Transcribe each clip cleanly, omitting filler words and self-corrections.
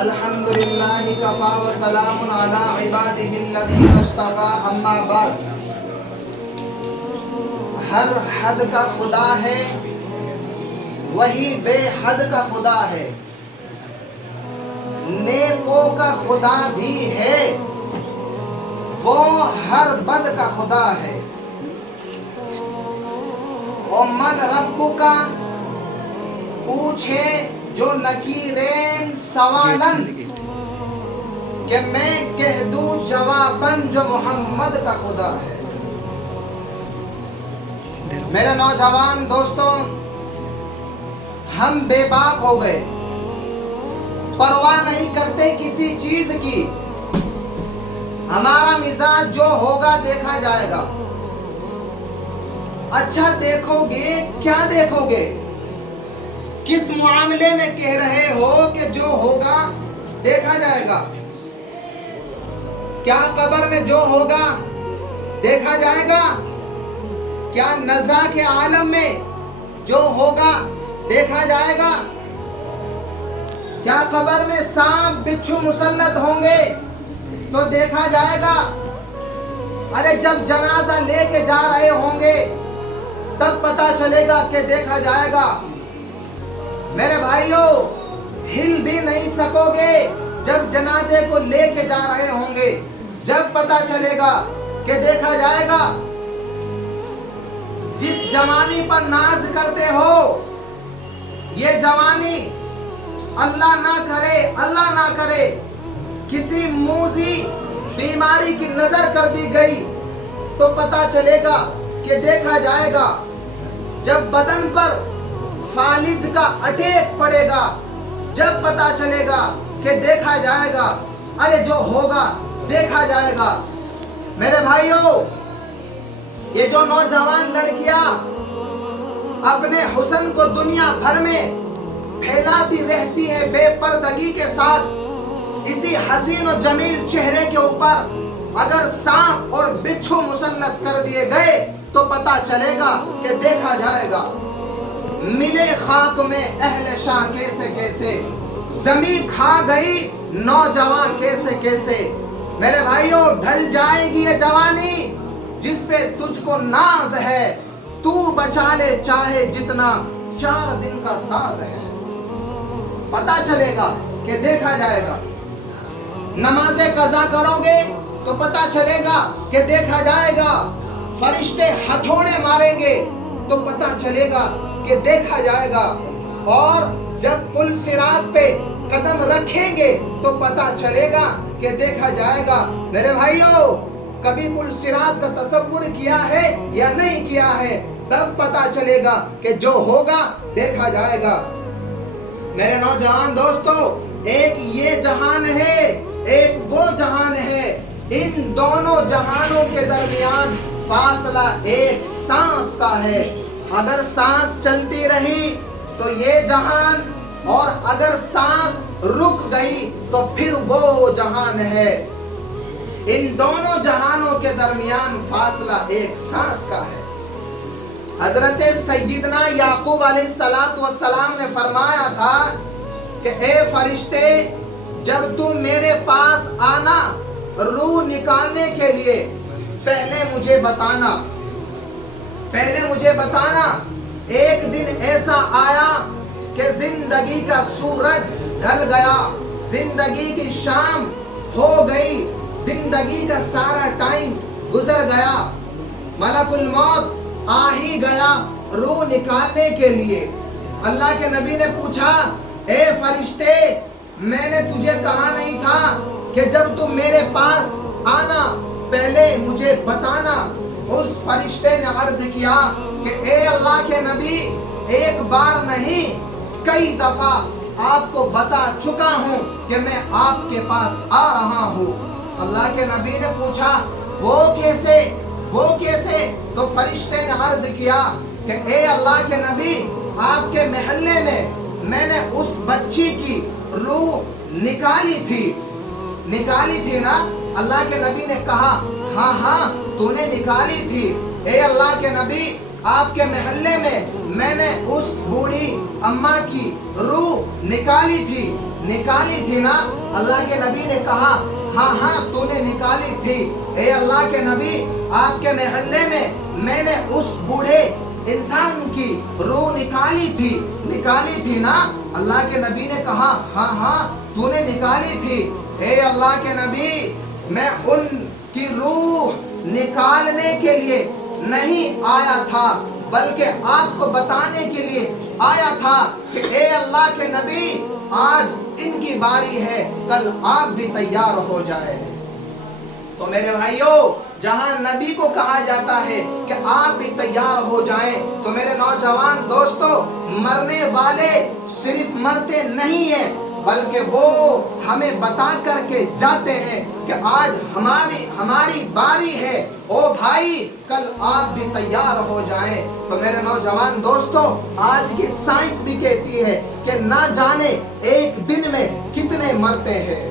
الحمدللہ کفا وسلام علی عبادہ الذین اصطفیٰ اما بعد۔ ہر حد کا خدا ہے وہی بے حد کا خدا ہے، نیکوں کا خدا بھی ہے وہ ہر بد کا خدا ہے۔ ومن ربک پوچھے جو نکیرین سوالن کہ میں کہہ دوں جواباً جو محمد کا خدا ہے۔ میرے نوجوان دوستوں، ہم بے باک ہو گئے، پرواہ نہیں کرتے کسی چیز کی۔ ہمارا مزاج جو ہوگا دیکھا جائے گا۔ اچھا دیکھو گے کیا دیکھو گے؟ کس معاملے میں کہہ رہے ہو کہ جو ہوگا دیکھا جائے گا؟ کیا قبر میں جو ہوگا دیکھا جائے گا؟ کیا نزا کے عالم میں جو ہوگا دیکھا جائے گا؟ کیا قبر میں سانپ بچھو مسلط ہوں گے تو دیکھا جائے گا؟ ارے جب جنازہ لے کے جا رہے ہوں گے تب پتا چلے گا کہ دیکھا جائے گا۔ میرے بھائیوں، ہل بھی نہیں سکو گے جب جنازے کو لے کے جا رہے ہوں گے، جب پتا چلے گا کہ دیکھا جائے گا۔ جس جوانی پر ناز کرتے ہو، یہ جوانی اللہ نہ کرے کسی موذی بیماری کی نظر کر دی گئی تو پتا چلے گا کہ دیکھا جائے گا۔ جب بدن پر فالج کا اٹیک پڑے گا جب پتا چلے گا کہ دیکھا جائے گا۔ ارے جو ہوگا دیکھا جائے گا۔ میرے بھائیوں، یہ جو نوجوان لڑکیاں اپنے حسن کو دنیا بھر میں پھیلاتی رہتی ہے بے پردگی کے ساتھ، اسی حسین و جمیل چہرے کے اوپر اگر سانپ اور بچھو مسلط کر دیے گئے تو پتا چلے گا کہ دیکھا جائے گا۔ ملے خاک میں اہل شاہ کیسے کیسے، زمین کھا گئی نوجوان کیسے کیسے۔ میرے بھائیوں، ڈھل جائے گی یہ جوانی جس پہ تجھ کو ناز ہے، تو بچا لے چاہے جتنا 4 دن کا ساز ہے۔ پتا چلے گا کہ دیکھا جائے گا۔ نماز قضا کرو گے تو پتا چلے گا کہ دیکھا جائے گا۔ فرشتے ہتھوڑے ماریں گے تو پتا چلے گا کہ دیکھا جائے گا۔ اور جب پل صراط پہ قدم رکھیں گے تو پتا چلے گا کہ دیکھا جائے گا۔ میرے بھائیوں، کبھی پل صراط کا تصور کیا ہے یا نہیں کیا ہے؟ تب پتا چلے گا کہ جو ہوگا دیکھا جائے گا۔ میرے نوجوان دوستو، ایک یہ جہان ہے، ایک وہ جہان ہے۔ ان دونوں جہانوں کے درمیان فاصلہ ایک سانس کا ہے۔ اگر سانس چلتی رہی تو یہ جہان، اور اگر سانس رک گئی تو پھر وہ جہان ہے۔ ان دونوں جہانوں کے درمیان فاصلہ ایک سانس کا ہے۔ حضرت سیدنا یعقوب علیہ السلام نے فرمایا تھا کہ اے فرشتے، جب تم میرے پاس آنا روح نکالنے کے لیے پہلے مجھے بتانا۔ ایک دن ایسا آیا کہ زندگی کا سورج ڈھل گیا، زندگی کی شام ہو گئی، زندگی کا سارا ٹائم گزر گیا، ملک الموت آ ہی گیا روح نکالنے کے لیے۔ اللہ کے نبی نے پوچھا، اے فرشتے، میں نے تجھے کہا نہیں تھا کہ جب تم میرے پاس آنا پہلے مجھے بتانا؟ اس فرشتے نے عرض کیا کہ اے اللہ کے نبی، ایک بار نہیں کئی دفعہ آپ کو بتا چکا ہوں کہ میں آپ کے پاس آ رہا ہوں۔ اللہ کے نبی نے پوچھا، وہ کیسے؟ تو فرشتے نے عرض کیا کہ اے اللہ کے نبی، آپ کے محلے میں نے اس بچی کی روح نکالی تھی نا؟ اللہ کے نبی نے کہا، ہاں تو نے نکالی تھی۔ اے اللہ کے نبی، آپ کے محلے میں نے اس بوڑھی اماں کی روح نکالی تھی۔ نکالی تھی نا؟ اللہ کے نبی نے کہا ہاں ہاں تو نے نکالی تھی، اے اللہ کے نبی آپ کے محلے میں میں نے اس بوڑھے انسان کی روح نکالی تھی نا؟ اللہ کے نبی نے کہا ہاں ہاں تو نے نکالی تھی، اے اللہ کے نبی میں ان کی روح نکالنے کے لیے نہیں آیا تھا بلکہ آپ کو بتانے کے لیے آیا تھا کہ اے اللہ کے نبی آج ان کی باری ہے، کل آپ بھی تیار ہو جائے۔ تو میرے بھائیوں، جہاں نبی کو کہا جاتا ہے کہ آپ بھی تیار ہو جائیں، تو میرے نوجوان دوستو، مرنے والے صرف مرتے نہیں ہیں بلکہ وہ ہمیں بتا کر کے جاتے ہیں کہ آج ہماری باری ہے، او بھائی کل آپ بھی تیار ہو جائیں۔ تو میرے نوجوان دوستو، آج کی سائنس بھی کہتی ہے کہ نہ جانے ایک دن میں کتنے مرتے ہیں۔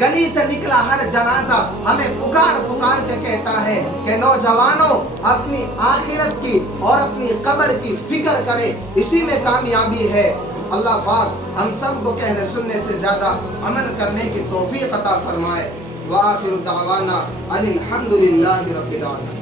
گلی سے نکلا ہر جنازہ ہمیں پکار کے کہتا ہے کہ نوجوانوں اپنی آخرت کی اور اپنی قبر کی فکر کرے، اسی میں کامیابی ہے۔ اللہ پاک ہم سب کو کہنے سننے سے زیادہ عمل کرنے کی توفیق عطا فرمائے۔ وآخر دعوانا ان الحمد للہ رب العالمین۔